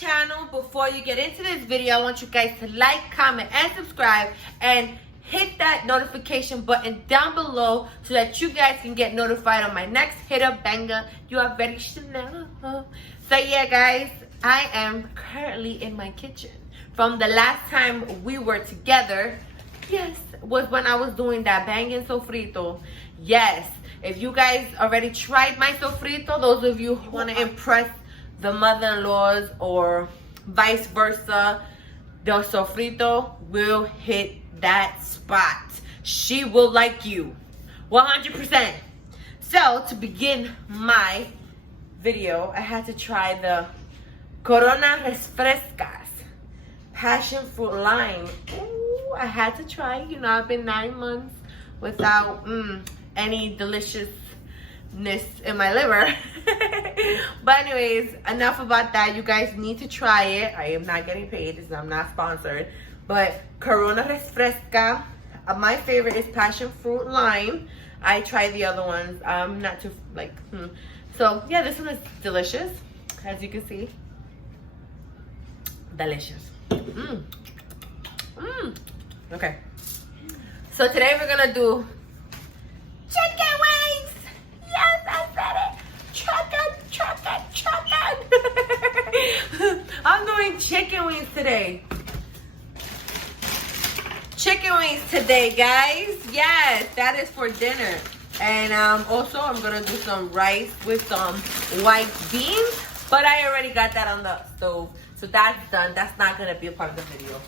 channel. Before you get into this video, I want you guys to like, comment, and subscribe, and hit that notification button down below so that you guys can get notified on my next hitter banger. You are very know. So yeah, guys, I am currently in my kitchen. From the last time we were together, yes, was when I was doing that banging sofrito. Yes, if you guys already tried my sofrito, those of you who want to impress the mother-in-laws or vice versa, the sofrito will hit that spot. She will like you 100%. So to begin my video, I had to try the Corona Frescas passion fruit lime. Ooh, I had to try. You know, I've been 9 months without any deliciousness in my liver. But anyways, enough about that. You guys need to try it. I am not getting paid. I'm not sponsored. But Corona Fresca, my favorite is passion fruit lime. I tried the other ones. I'm not too like So yeah, this one is delicious, as you can see. Delicious. Okay. So today we're gonna do chicken wings. Yes, I said it. Chicken. I'm doing chicken wings today. Chicken wings today, guys. Yes, that is for dinner. And also I'm gonna do some rice with some white beans, but I already got that on the stove, so that's done. That's not gonna be a part of the video.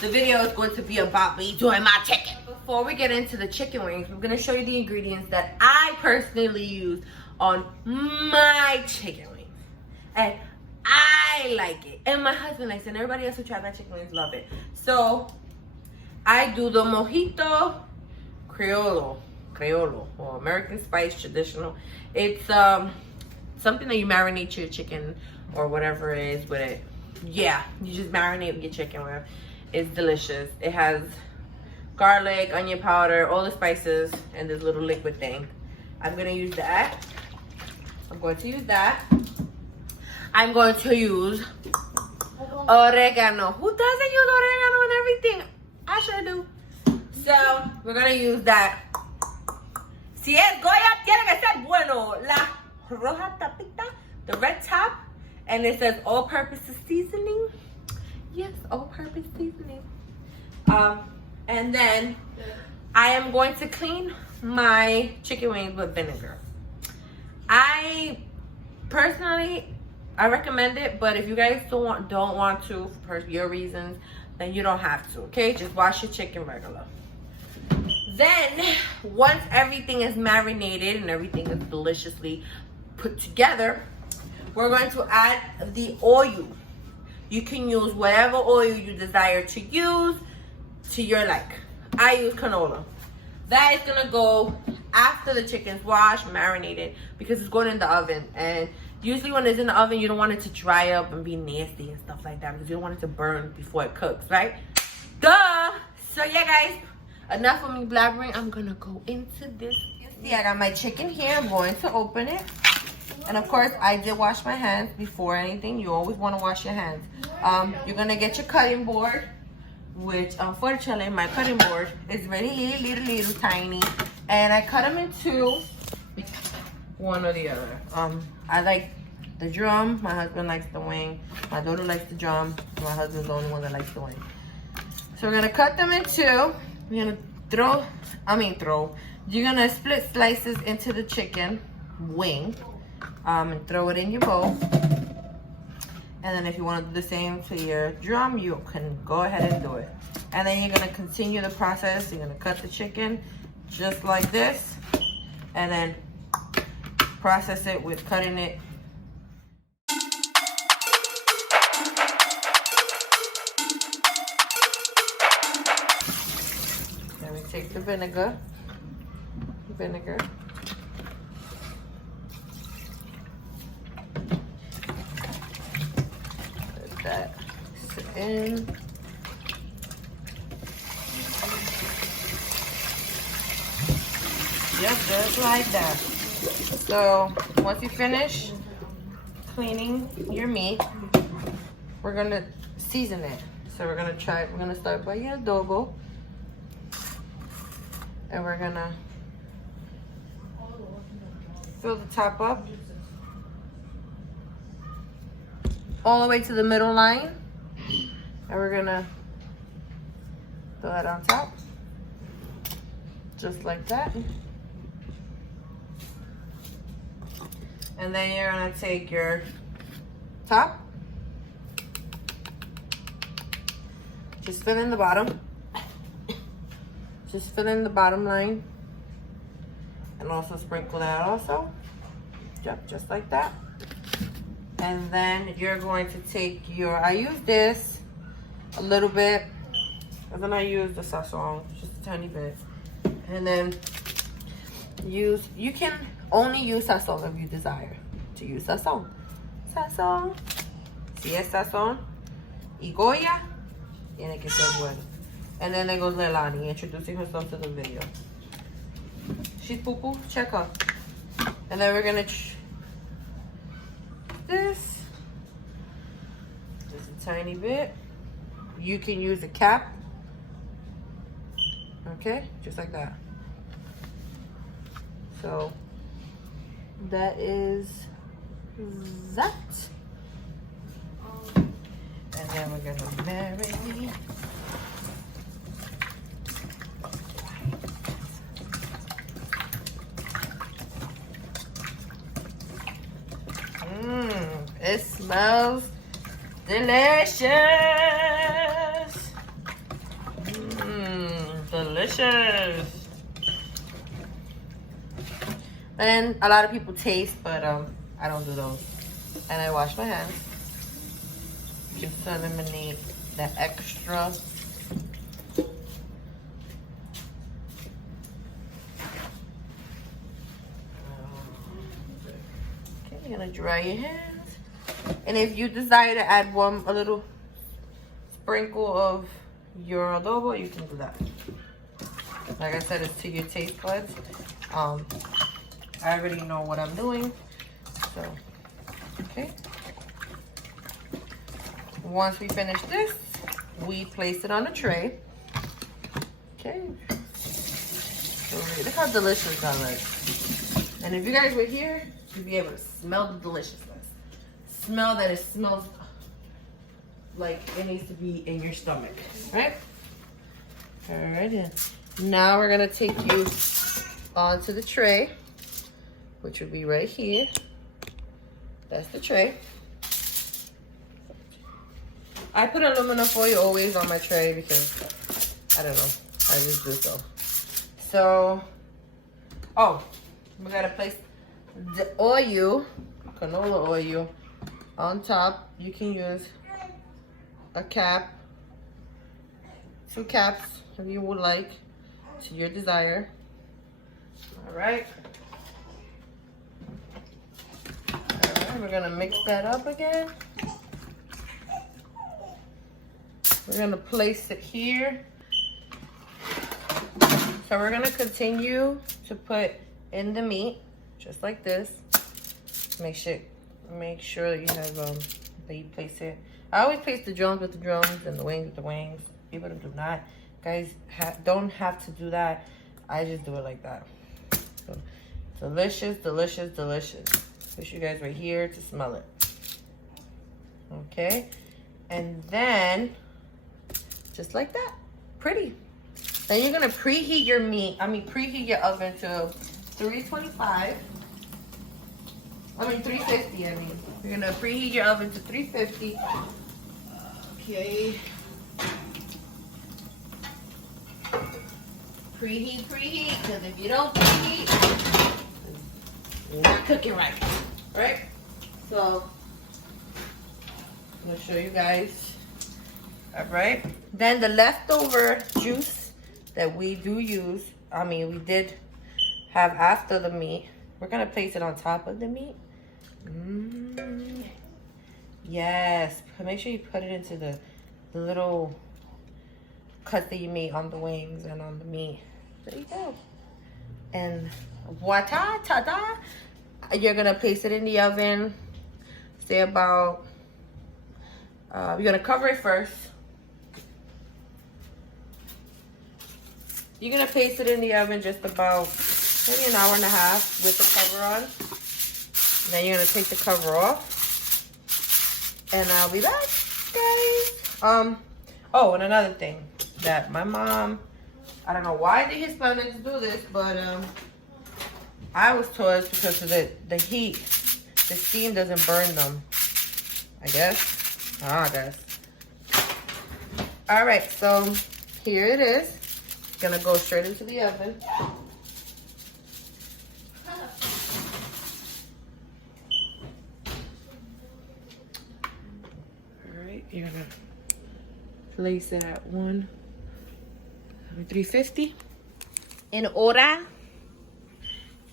The video is going to be about me doing my chicken. Before we get into the chicken wings, I'm gonna show you the ingredients that I personally use on my chicken wings, and I like it, and my husband likes it, and everybody else who tried my chicken wings love it. So I do the mojito criollo, or American spice traditional. It's something that you marinate your chicken or whatever it is with it. Yeah, you just marinate your chicken with. It's delicious. It has garlic, onion powder, all the spices, and this little liquid thing. I'm gonna use that. I'm going to use that. I'm going to use oregano. Who doesn't use oregano and everything? I sure do. So we're gonna use that. Si es Goya, tiene que ser bueno. La roja tapita, the red top, and it says all-purpose seasoning. Yes, all-purpose seasoning. And then I am going to clean my chicken wings with vinegar. I personally, I recommend it, but if you guys don't want to for your reasons, then you don't have to. Okay, just wash your chicken regular. Then once everything is marinated and everything is deliciously put together, we're going to add the oil. You can use whatever oil you desire to use to your like. I use canola. That is gonna go after the chicken's washed, marinated, because it's going in the oven. And usually when it's in the oven, you don't want it to dry up and be nasty and stuff like that, because you don't want it to burn before it cooks, right? Duh! So yeah, guys, enough of me blabbering. I'm gonna go into this. You see, I got my chicken here. I'm going to open it. And of course, I did wash my hands before anything. You always want to wash your hands. You're gonna get your cutting board, which unfortunately my cutting board is really little tiny, and I cut them in two, one or the other. I like the drum. My husband likes the wing. My daughter likes the drum. My husband's the only one that likes the wing. So we're gonna cut them in two. We're gonna you're gonna split slices into the chicken wing, and throw it in your bowl. And then if you want to do the same to your drum, you can go ahead and do it. And then you're gonna continue the process. You're gonna cut the chicken just like this, and then process it with cutting it. Then we take the vinegar. Let that sit in. Just like that. So once you finish cleaning your meat, we're gonna season it. So we're gonna start by your adobo. And we're gonna fill the top up all the way to the middle line. And we're gonna fill that on top. Just like that. And then you're gonna take your top. Just fill in the bottom. Just fill in the bottom line. And also sprinkle that also. Yep, just like that. And then you're going to take your, I use this a little bit. And then I use the sazon, just a tiny bit. And then you can only use sazon if you desire to use sazon. Sazon. Si es sazon y Goya, tiene que ser bueno. And then there goes Leilani introducing herself to the video. She's poo-poo, check her. And then we're gonna this. Just a tiny bit. You can use a cap. Okay, just like that. So that is that. And then we're gonna marinate. It smells delicious. Delicious. And a lot of people taste, but I don't do those. And I wash my hands. Just to eliminate the extra. Okay, you're gonna dry your hands. And if you desire to add a little sprinkle of your adobo, you can do that. Like I said, it's to your taste buds. I already know what I'm doing. So, okay. Once we finish this, we place it on a tray. Okay. So look how delicious that looks. And if you guys were here, you'd be able to smell the deliciousness. Smell that it smells like it needs to be in your stomach, right? All right, now we're gonna take you onto the tray, which will be right here. That's the tray. I put aluminum foil always on my tray because, I don't know, I just do so. So, oh, we gotta place the oil, canola oil, on top. You can use a cap, 2 caps if you would like, to your desire. All right. We're gonna mix that up again. We're gonna place it here. So we're gonna continue to put in the meat, just like this. Make sure that you have that you place it. I always place the drums with the drums and the wings with the wings. People do not. Guys don't have to do that. I just do it like that. So, delicious, delicious, delicious. Wish you guys were here to smell it. Okay, and then just like that, pretty. Then you're gonna preheat your meat. Preheat your oven to 325. 350. You're gonna preheat your oven to 350. Okay. Preheat. Because if you don't preheat, you're not cooking right. Right? So I'm gonna show you guys. All right. Then the leftover juice that we do use, we did have after the meat, we're gonna place it on top of the meat. Yes. Make sure you put it into the little cuts that you made on the wings and on the meat. There you go. And voila, ta-da! You're gonna place it in the oven. Say about You're gonna cover it first. You're gonna place it in the oven just about maybe an hour and a half with the cover on. And then you're gonna take the cover off. And I'll be back, guys. Oh, and another thing that my mom, I don't know why the Hispanics do this, but I was told it's because of the heat. The steam doesn't burn them, I guess. I guess. All right, so here it is. Gonna go straight into the oven. All right, you're gonna place it at 350. In order,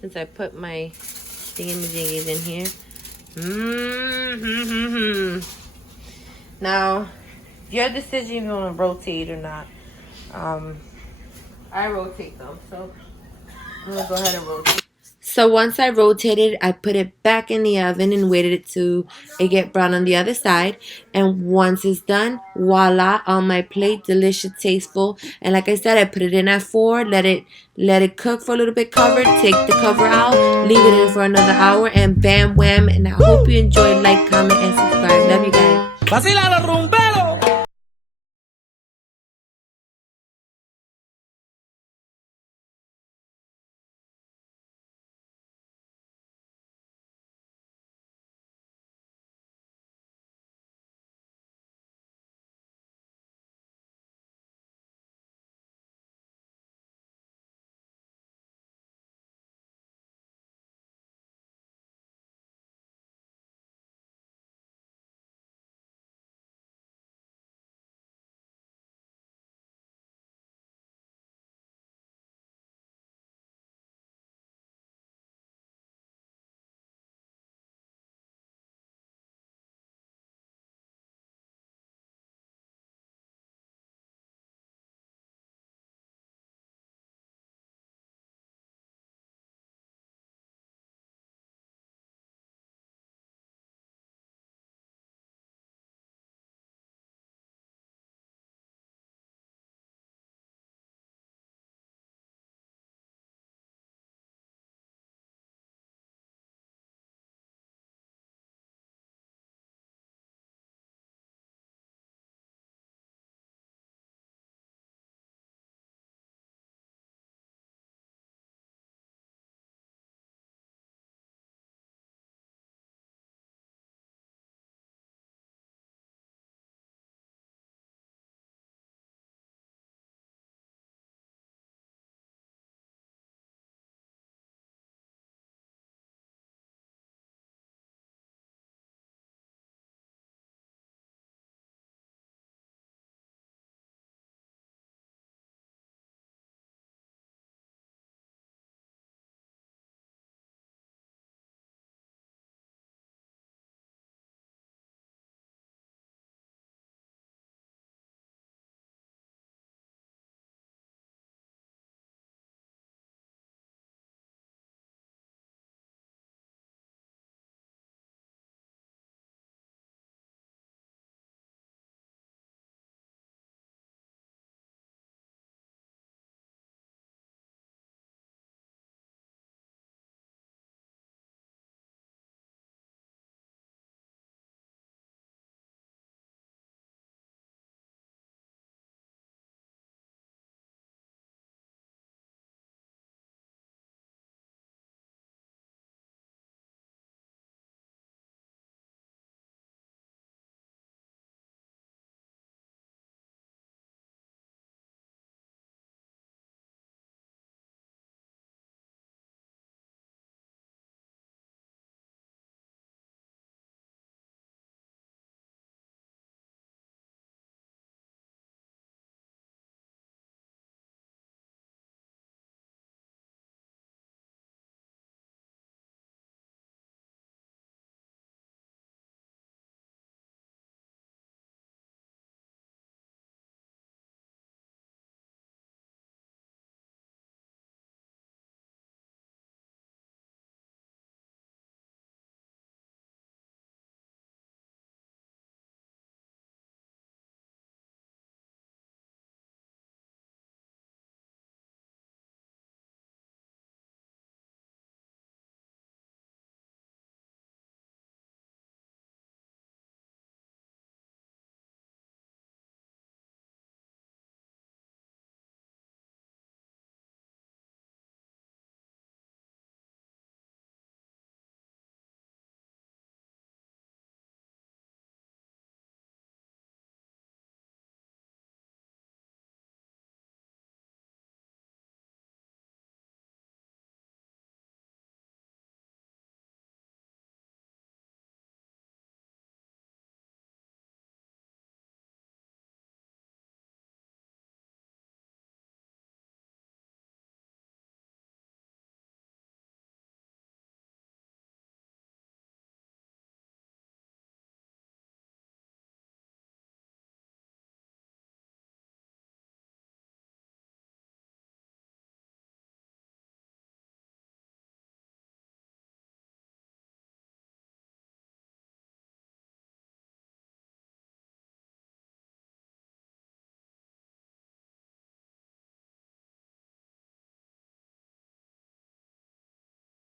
since I put my thingamajiggies in here. Now, your decision if you want to rotate or not. I rotate them, so I'm gonna go ahead and rotate. So once I rotated, I put it back in the oven and waited it get brown on the other side. And once it's done, voila, on my plate, delicious, tasteful. And like I said, I put it in at 4, let it cook for a little bit, covered, take the cover out, leave it in for another hour, and bam, wham. And I hope you enjoyed. Like, comment, and subscribe. Love you guys.